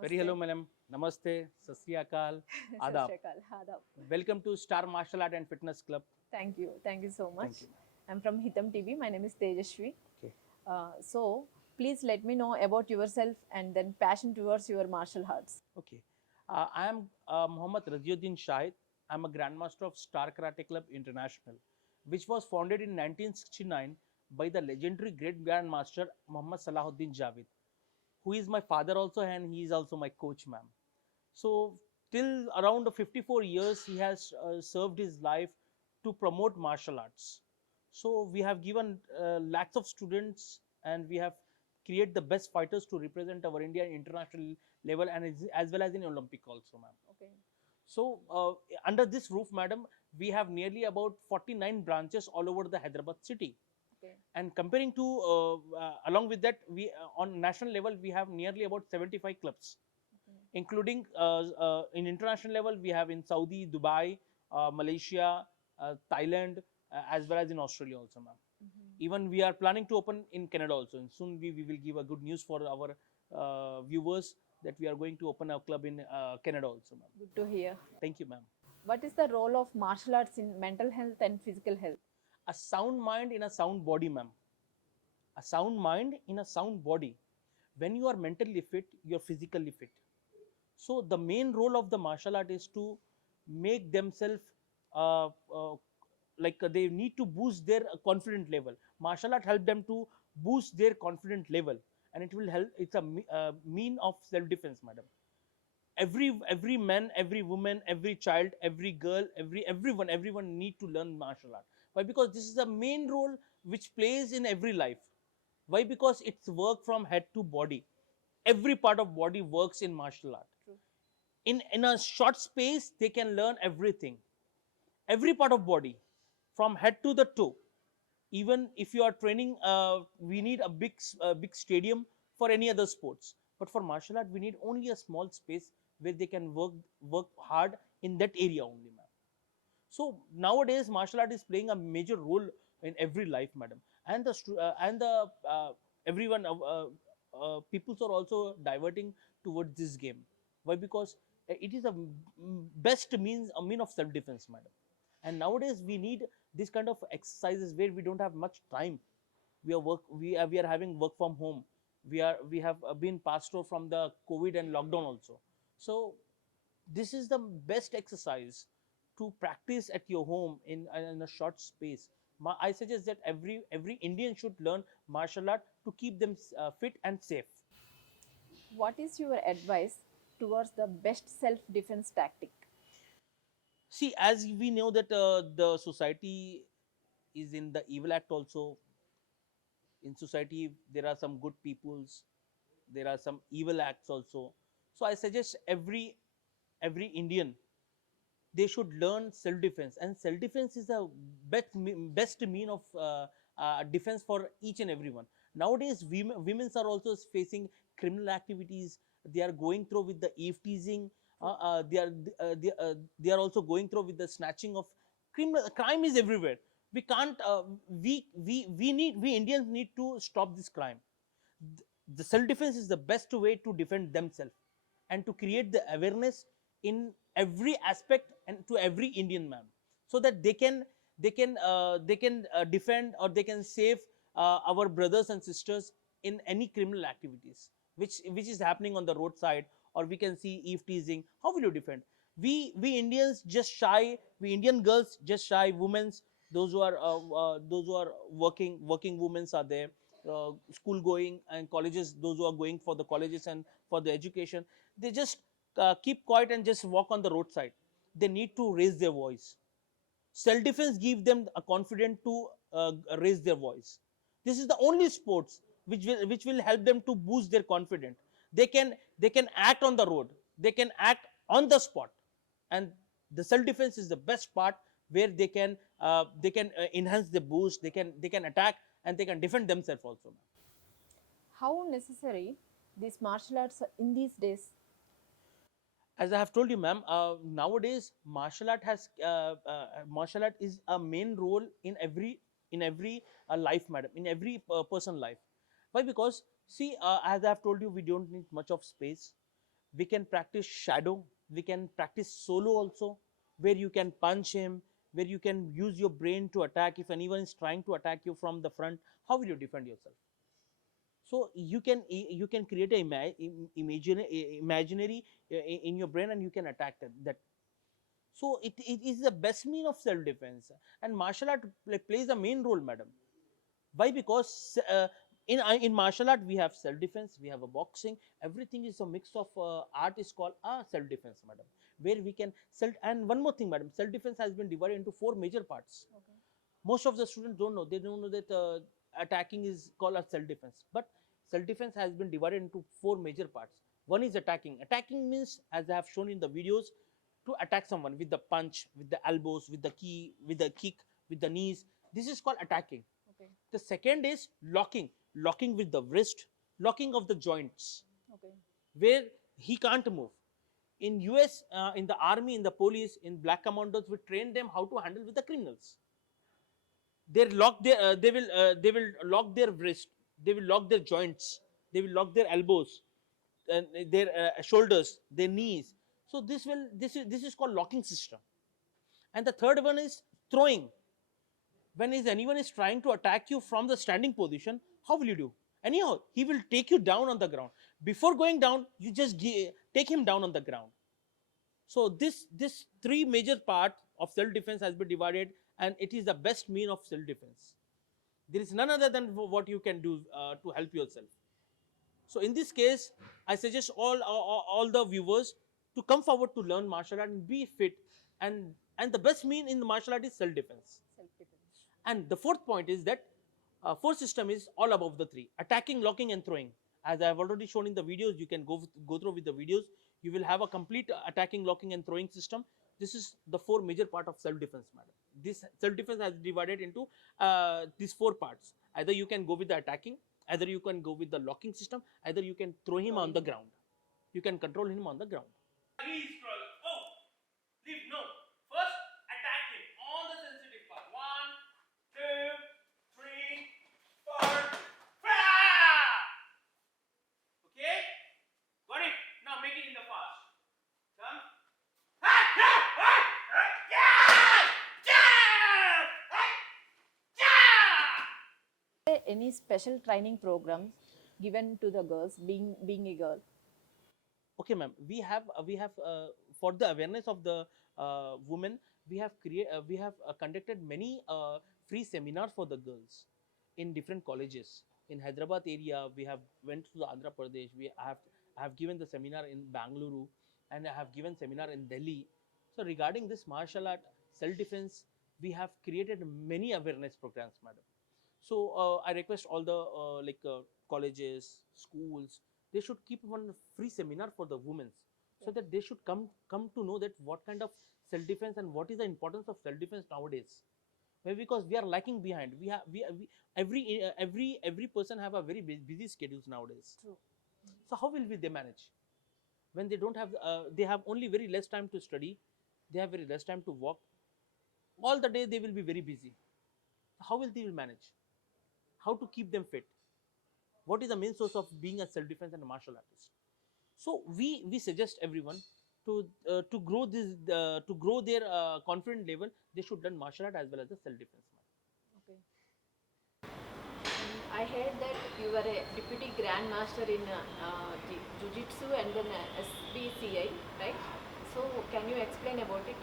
Very Namaste. hello, madam. Namaste, Sat Sri Akal, Sat Adab. Shri Akal. Adab. Welcome to Star Martial Art and Fitness Club. Thank you. Thank you so much. Thank you, ma'am. I'm from Hitam TV. My name is Tejashwi. Okay. So, please let me know about yourself and then passion towards your martial arts. Okay. I am Muhammad Raziuddin Shahid. I'm a Grandmaster of Star Karate Club International, which was founded in 1969 by the legendary Great Grandmaster Muhammad Salahuddin Javed, who is my father also and he is also my coach, ma'am. So till around 54 years, he has served his life to promote martial arts. So we have given lakhs of students and we have create the best fighters to represent our India in international level and as well as in Olympic also, ma'am. Okay. So under this roof, madam, we have nearly about 49 branches all over the Hyderabad city. Okay. And comparing to along with that, we on national level we have nearly about 75 clubs, including in international level we have in Saudi, Dubai, Malaysia, Thailand, as well as in Australia also, ma'am. Even we are planning to open in Canada also, and soon we will give a good news for our viewers that we are going to open a club in Canada also, ma'am. Good to hear. Thank you, ma'am. What is the role of martial arts in mental health and physical health? A sound mind in a sound body, ma'am. A sound mind in a sound body. When you are mentally fit, you are physically fit. So the main role of the martial art is to make themselves uh, uh, they need to boost their confident level. Martial art help them to boost their confident level, and it will help. It's a mean of self defense, madam. Every man, every woman, every child, every girl, everyone need to learn martial art. Why? Because this is the main role which plays in every life. Why? Because it's work from head to body. Every part of body works in martial art. True. In a short space they can learn everything, every part of body from head to the toe. Even if you are training, we need a big stadium for any other sports, but for martial art we need only a small space where they can work hard in that area only, ma'am. So nowadays martial art is playing a major role in every life, madam, and the everyone peoples are also diverting towards this game. Why? Because it is a best means, a mean of self defense, madam. And nowadays we need this kind of exercises where we don't have much time. We are having work from home. We have been passed through from the COVID and lockdown also. So this is the best exercise to practice at your home in a short space. I suggest that every Indian should learn martial art to keep them fit and safe. What is your advice towards the best self defense tactic? See, as we know that the society is in the evil act also. In society there are some good peoples, there are some evil acts also. So I suggest every Indian, they should learn self defense, and self defense is the best mean of defense for each and everyone. Nowadays women are also facing criminal activities. They are going through with the eve teasing. They are also going through with the snatching of criminal. Crime is everywhere. We can't we Indians need to stop this crime. The self defense is the best way to defend themselves and to create the awareness in every aspect and to every Indian man, so that they can defend or they can save our brothers and sisters in any criminal activities which is happening on the roadside, or we can see eve teasing. How will you defend? We Indians just shy. We Indian girls just shy. Women's, those who are working women are there, school going and colleges, those who are going for the colleges and for the education, they just keep quiet and just walk on the roadside. They need to raise their voice. Self defense give them a confidence to raise their voice. This is the only sports which will help them to boost their confidence. They can act on the road, they can act on the spot, and the self defense is the best part where they can enhance the boost. They can attack and they can defend themselves also. How necessary these martial arts in these days? As I have told you, ma'am, nowadays martial art is a main role in every life, madam, in every person life. Why? Because see, as I have told you, we don't need much of space. We can practice shadow. We can practice solo also, where you can punch him, where you can use your brain to attack. If anyone is trying to attack you from the front, how will you defend yourself? So you can create a imaginary in your brain, and you can attack that. So it is the best mean of self defense, and martial art plays a main role, madam. Why? Because in martial art we have self defense, we have a boxing. Everything is a mix of art is called a self defense, madam. Where we can self. And one more thing, madam, self defense has been divided into four major parts. Okay. Most of the students don't know. They don't know that attacking is called a self defense, but self defense has been divided into four major parts. One is attacking. Attacking means, as I have shown in the videos, to attack someone with the punch, with the elbows, with the key, with the kick, with the knees. This is called attacking. Okay. The second is locking. Locking with the wrist, locking of the joints, Okay. where he can't move. In US, in the army, in the police, in black commandos, we train them how to handle with the criminals. They will lock their wrist, they will lock their joints, they will lock their elbows, and their shoulders, their knees. So this is called locking system. And the third one is throwing. When is anyone is trying to attack you from the standing position, how will you do? Anyhow, he will take you down on the ground. Before going down, you just take him down on the ground. So this three major part of self defense has been divided, and it is the best mean of self defense. There is none other than what you can do to help yourself. So in this case, I suggest all the viewers to come forward to learn martial art and be fit. And the best mean in the martial art is self defense. Self defense. And the fourth point is that fourth system is all above the three: attacking, locking, and throwing. As I have already shown in the videos, you can go through with the videos. You will have a complete attacking, locking, and throwing system. This is the four major part of self defense, madam. This self defense has divided into these four parts. Either you can go with the attacking, either you can go with the locking system, either you can throw him on the ground. You can control him on the ground. Oh, leave, no. First, attack him on the sensitive part. 1, 2, 3, 4. Okay? Got it? Now make it in the fast. Come. Any special training programs given to the girls, being a girl? Okay, ma'am. We have for the awareness of the women, we have conducted many free seminars for the girls in different colleges. In Hyderabad area, we have went to the Andhra Pradesh. I have given the seminar in Bangalore, and I have given seminar in Delhi. So regarding this martial art, self defense, we have created many awareness programs, madam. So I request all the colleges, schools, they should keep one free seminar for the women, so that they should come to know that what kind of self defense and what is the importance of self defense nowadays. Maybe because we are lacking behind. We every person have a very busy schedules nowadays. True. So how will they manage when they don't have they have only very less time to study, they have very less time to walk, all the day they will be very busy. How will they manage? How to keep them fit? What is the main source of being a self defense and a martial artist? So we suggest everyone to grow to grow their confidence level. They should learn martial art as well as the self defense. Okay. I heard that you were a deputy grandmaster in Jiu-Jitsu and then SBCI, right? So can you explain about it?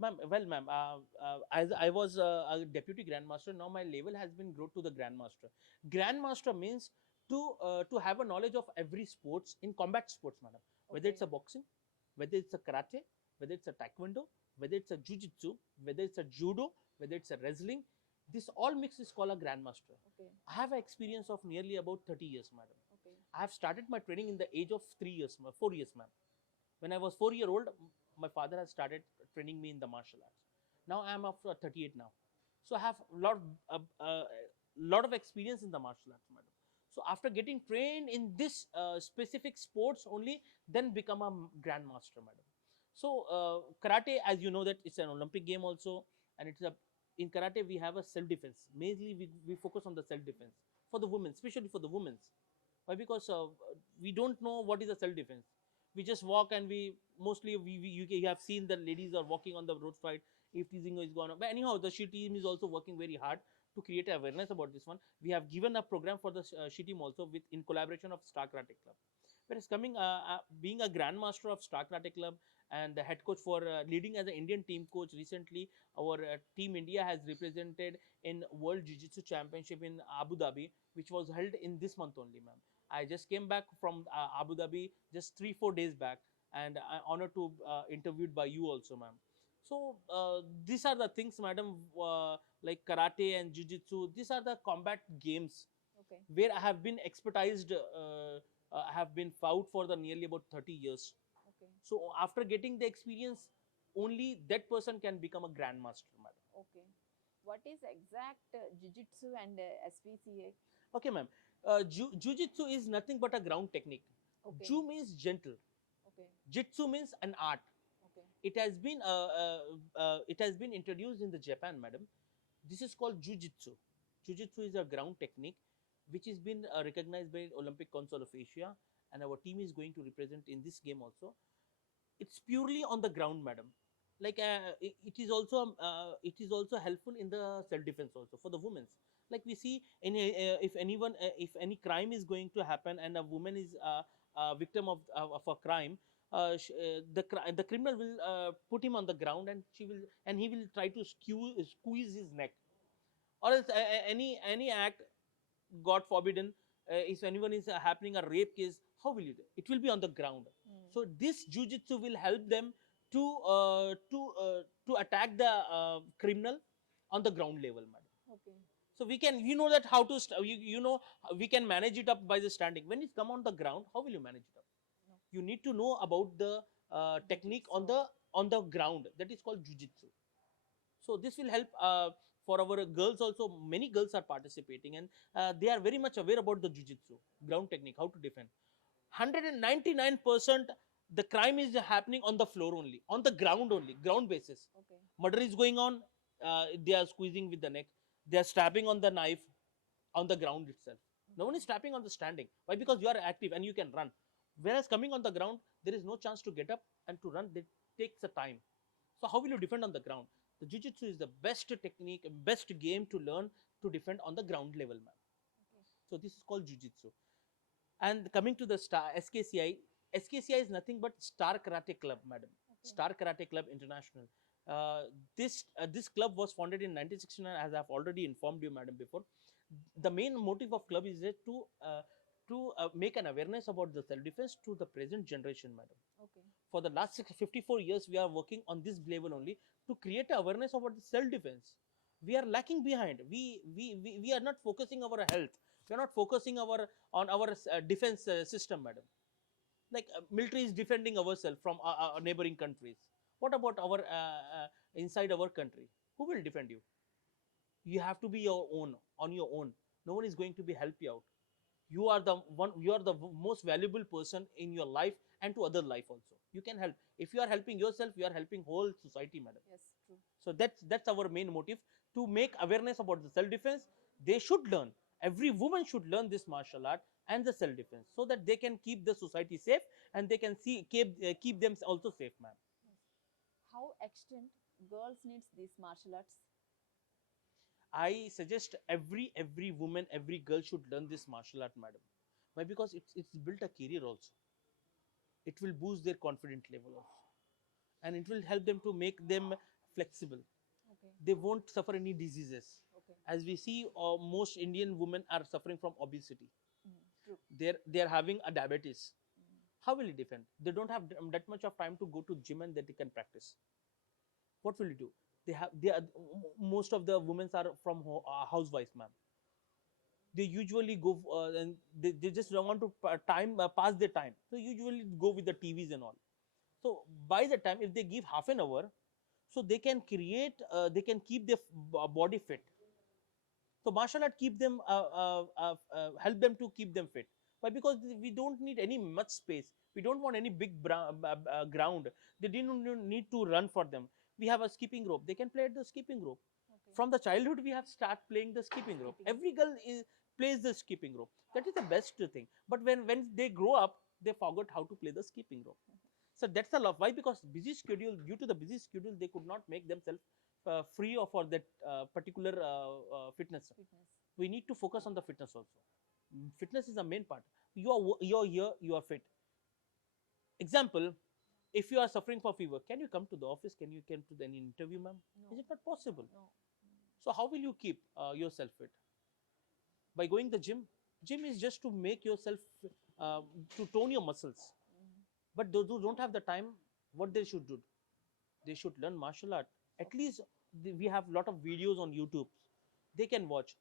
Ma'am, well, ma'am, as I was a deputy grandmaster, now my level has been grown to the grandmaster. Grandmaster means to have a knowledge of every sports in combat sports, madam. Whether Okay. it's a boxing, whether it's a karate, whether it's a taekwondo, whether it's a jiu-jitsu, whether it's a judo, whether it's a wrestling, this all mix is called a grandmaster. Okay. I have an experience of nearly about 30 years, madam. Okay. I have started my training in the age of 3 years, 4 years, ma'am. When I was 4 year old, my father has started training me in the martial arts. Now I am of 38 now, so I have lot of experience in the martial arts, madam. So after getting trained in this specific sports only, then become a grandmaster, madam. So karate, as you know, that it's an Olympic game also, and it's a in karate we have a self defense. Mainly we focus on the self defense for the women, especially for the women. Why? Because we don't know what is a self defense. We just walk and we mostly you have seen the ladies are walking on the roadside if teasing is gone on. But anyhow, the she team is also working very hard to create awareness about this one. We have given a program for the she team also with in collaboration of Star Karate Club. Whereas coming being a grandmaster of Star Karate Club and the head coach for leading as an Indian team coach recently, our team India has represented in World Jiu Jitsu Championship in Abu Dhabi, which was held in this month only, ma'am. I just came back from Abu Dhabi just 3-4 days back, and I'm honored to interviewed by you also, ma'am. So these are the things, madam, like karate and jiu-jitsu. These are the combat games Okay. where I have been expertised. I have been fought for the nearly about 30 years. Okay. So after getting the experience, only that person can become a grandmaster, madam. Okay. What is exact jiu-jitsu and SPCA? Okay, ma'am. Jiu-jitsu is nothing but a ground technique. Okay. Ju means gentle. Okay. Jitsu means an art. Okay. It has been introduced in the Japan, madam. This is called Jiu-Jitsu. Jiu-Jitsu is a ground technique which has been recognized by Olympic Council of Asia, and our team is going to represent in this game also. It's purely on the ground, madam. Like it is also helpful in the self defense also for the women's. Like we see if anyone if any crime is going to happen and a woman is a victim of a crime, the criminal will put him on the ground, and he will try to squeeze his neck, or else any act, God forbidden, if anyone is happening a rape case, how will it will be on the ground. So this jujitsu will help them to attack the criminal on the ground level, madam. Okay. So we know that how to we can manage it up by the standing. When it come on the ground, how will you manage it up? No. You need to know about the technique on the ground, that is called jujitsu. So this will help for our girls also. Many girls are participating, and they are very much aware about the jiu-jitsu ground technique, how to defend. 199% the crime is happening on the floor only, on the ground only, ground basis. Okay. Murder is going on, they are squeezing with the neck, they are stabbing on the knife on the ground itself. No one is tapping on the standing. Why? Because you are active and you can run. Whereas coming on the ground, there is no chance to get up and to run. It takes a time. So how will you defend on the ground? The jiu-jitsu is the best technique, best game to learn to defend on the ground level, man. Okay. So this is called jiu-jitsu. And coming to the SKCI, SKCI is nothing but Star Karate Club, madam. Okay. Star Karate Club International. This club was founded in 1969, as I've already informed you, madam, before. The main motive of club is that to make an awareness about the self-defense to the present generation, madam. Okay. For the last 54 years, we are working on this level only to create awareness about the self-defense. We are lacking behind. We are not focusing our health. We are not focusing on our defense system, madam. Like military is defending ourselves from our neighboring countries. What about our inside our country? Who will defend you? You have to be your own, on your own. No one is going to be help you out. You are the one, you are the most valuable person in your life and to other life also. You can help. If you are helping yourself, you are helping whole society, madam. Yes, true. So that's our main motive, to make awareness about the self defense. They should learn, every woman should learn this martial art and the self defense, so that they can keep the society safe, and they can keep them also safe, ma'am. Yes. How extent girls needs these martial arts? I suggest every woman, every girl should learn this martial art, madam. Why? Because it's built a career also. It will boost their confidence level also, and it will help them to make them flexible. Okay. They won't suffer any diseases. Okay. As we see, most Indian women are suffering from obesity. True. They're having a diabetes. How will you defend? They don't have that much of time to go to gym and that they can practice. What will you do? They are, most of the women are from housewives, ma'am. They usually go and they just don't want to pass their time, so usually go with the TVs and all. So by the time, if they give half an hour, so they can create they can keep their body fit. So martial art keep them help them to keep them fit. Why? Because we don't need any much space. We don't want any big ground. They didn't need to run for them. We have a skipping rope. They can play at the skipping rope. Okay. From the childhood, we have start playing the skipping rope. Skipping. Every girl plays the skipping rope. That is the best thing. But when they grow up, they forgot how to play the skipping rope. So that's the love. Why? Because busy schedule, due to the busy schedule, they could not make themselves free of for that particular fitness. We need to focus on the fitness also. Fitness is the main part. You're here, you are fit. Example, if you are suffering for fever, can you come to the office? Can you come to any interview, ma'am? No. Is it not possible? No. So how will you keep yourself fit? By going the gym. Gym is just to make yourself uh, to tone your muscles. But those who don't have the time, what they should do? They should learn martial art. At least we have a lot of videos on YouTube. They can watch.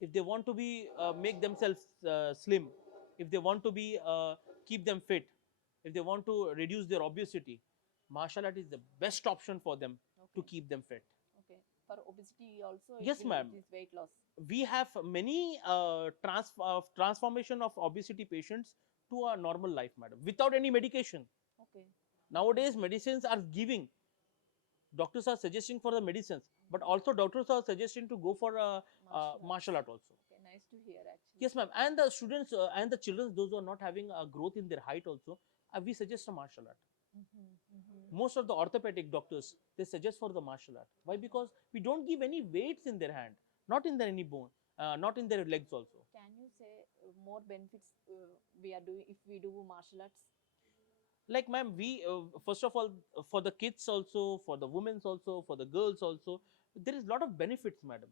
If they want to be make themselves slim, if they want to be keep them fit, if they want to reduce their obesity, martial art is the best option for them to Okay. keep them fit. Okay. For obesity also, Yes, it will ma'am. increase weight loss. We have many transformation of obesity patients to a normal life, madam, without any medication. Okay. Nowadays, medicines are giving. Doctors are suggesting for the medicines, but also doctors are suggesting to go for martial art also. Okay, nice to hear actually. Yes, ma'am. And the students and the children, those who are not having a growth in their height also, we suggest a martial art. Most of the orthopedic doctors, they suggest for the martial art. Why? Because we don't give any weights in their hand, not in their any bone, not in their legs also. Can you say more benefits we are doing if we do martial arts? Like, ma'am, we first of all, for the kids also, for the women also, for the girls also, there is a lot of benefits, madam.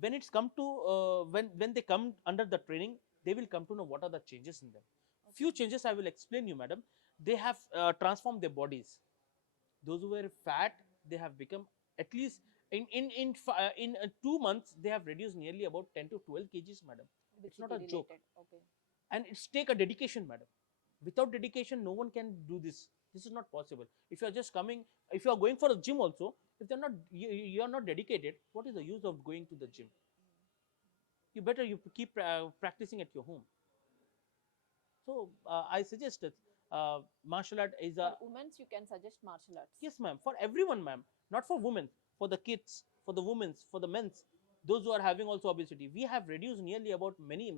When it's come to when they come under the training, they will come to know what are the changes in them. Few changes I will explain you, madam. They have transformed their bodies. Those who were fat, they have become, at least in 2 months, they have reduced nearly about 10 to 12 kgs, madam. It's not a Obesity joke. related. Okay. And it's take a dedication, madam. Without dedication, no one can do this. This is not possible. If you are just coming, if you are going for a gym also, if they're not, you are not dedicated, what is the use of going to the gym? You better you keep practicing at your home. So I suggest that martial art is a, For women, you can suggest martial arts. yes, ma'am, for everyone, ma'am, not for women, for the kids, for the women's, for the men's, those who are having also obesity. We have reduced nearly about many,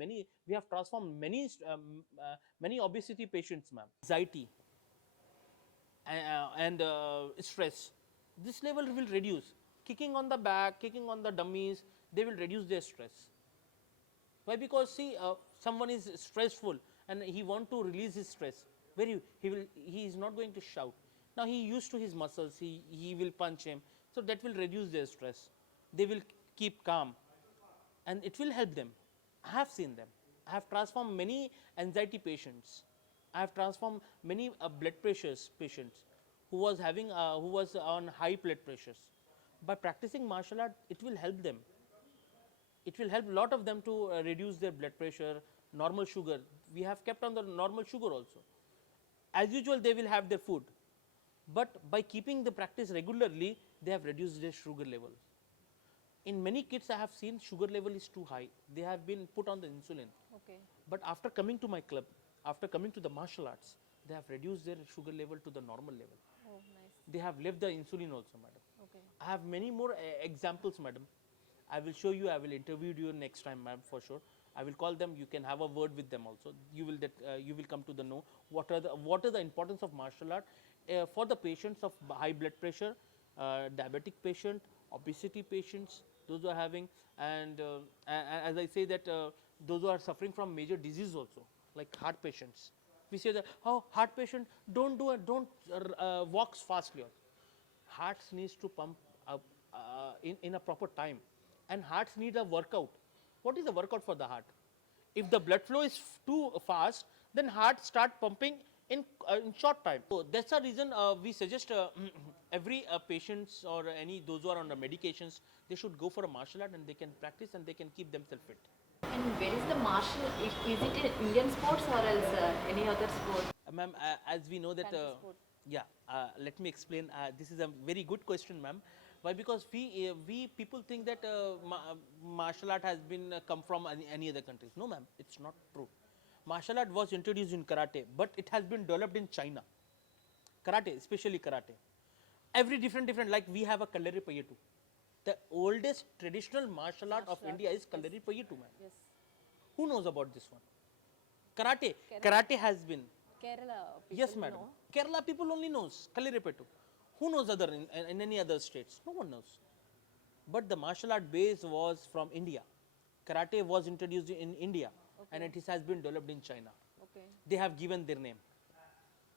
we have transformed many obesity patients, ma'am. Anxiety and stress, this level will reduce. Kicking on the back, kicking on the dummies, they will reduce their stress. Why? Because see, someone is stressful and he want to release his stress. He is not going to shout. Now he used to his muscles. He will punch him. So that will reduce their stress. They will keep calm, and it will help them. I have seen them. I have transformed many anxiety patients. I have transformed many blood pressures patients who was having who was on high blood pressures. By practicing martial art, it will help them. It will help a lot of them to reduce their blood pressure, normal sugar. We have kept on the normal sugar also. As usual, they will have their food, but by keeping the practice regularly, they have reduced their sugar level. In many kids, I have seen sugar level is too high. They have been put on the insulin. Okay. But after coming to my club, after coming to the martial arts, they have reduced their sugar level to the normal level. Oh, nice. They have left the insulin also, madam. Okay. I have many more examples, madam. I will show you. I will interview you next time, ma'am, for sure. I will call them. You can have a word with them also. You will come to the know what is the importance of martial art for the patients of high blood pressure, diabetic patient, obesity patients, those who are having, and as I say that those who are suffering from major disease also, like heart patients. We say that, oh, heart patient, don't walk fastly. Hearts needs to pump up in a proper time, and hearts need a workout. What is the workout for the heart? If the blood flow is too fast, then heart start pumping in short time. So that's the reason we suggest every patients or any those who are on the medications, they should go for a martial art and they can practice and they can keep themselves fit. And where is the martial? Is it an Indian sports or else any other sport? Ma'am, as we know that, Fancy sport. yeah, let me explain. This is a very good question, ma'am. Why? Because we people think that martial art has been come from any other countries. No, ma'am, it's not true. Martial art was introduced in karate, but it has been developed in China. Karate, especially karate. Every different, like we have a Kalari Payattu. The oldest traditional martial art of Martial art, India is yes. Kalari Payattu, ma'am. Yes. Who knows about this one? Karate. Karate has been. Kerala people Yes, madam. know. Kerala people only knows Kalirepettu. Who knows other in any other states? No one knows. But the martial art base was from India. Karate was introduced in India, and it has been developed in China. Okay. They have given their name.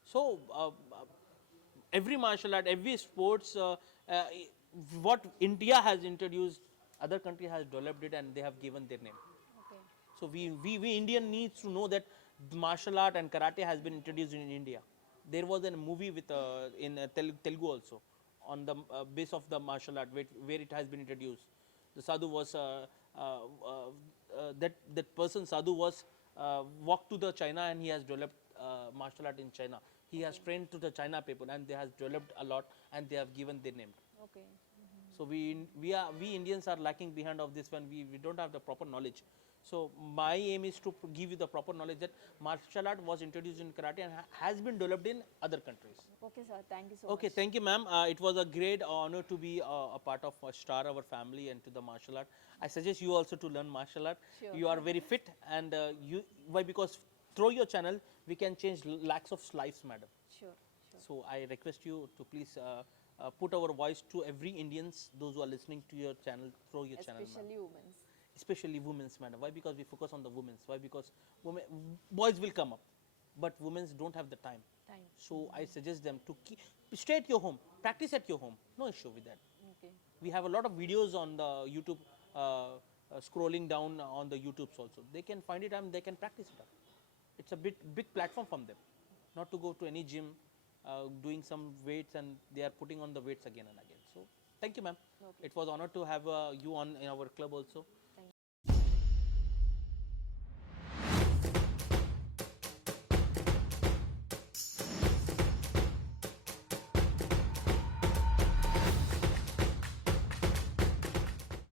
So every martial art, every sports, what India has introduced, other country has developed it, and they have given their name. Okay. So we Indian needs to know that martial art and karate has been introduced in India. There was a movie with in Telugu also on the base of the martial art where it has been introduced. The sadhu was that person sadhu was walked to the China and he has developed martial art in China. He has trained to the China people and they has developed a lot and they have given their name. Okay. So we Indians are lacking behind of this one. We don't have the proper knowledge. So my aim is to give you the proper knowledge that martial art was introduced in karate and has been developed in other countries. Okay, sir. Thank you so Okay, much. thank you, ma'am. It was a great honor to be a part of Star, our family, and to the martial art. I suggest you also to learn martial art. Sure. You are very fit, and why? Because through your channel, we can change lakhs of lives, madam. Sure. Sure. So I request you to please put our voice to every Indians, those who are listening to your channel, through your channel, ma'am. Especially women's. Especially women's, madam. Why? Because we focus on the women's. Why? Because women, boys will come up, but women's don't have the time. Time. So I suggest them to stay at your home, practice at your home. No issue with that. Okay. We have a lot of videos on the YouTube, scrolling down on the YouTubes also. They can find it and they can practice it up. It's a big platform from them. Not to go to any gym, doing some weights and they are putting on the weights again and again. So thank you, ma'am. Okay. It was honor to have you on in our club also.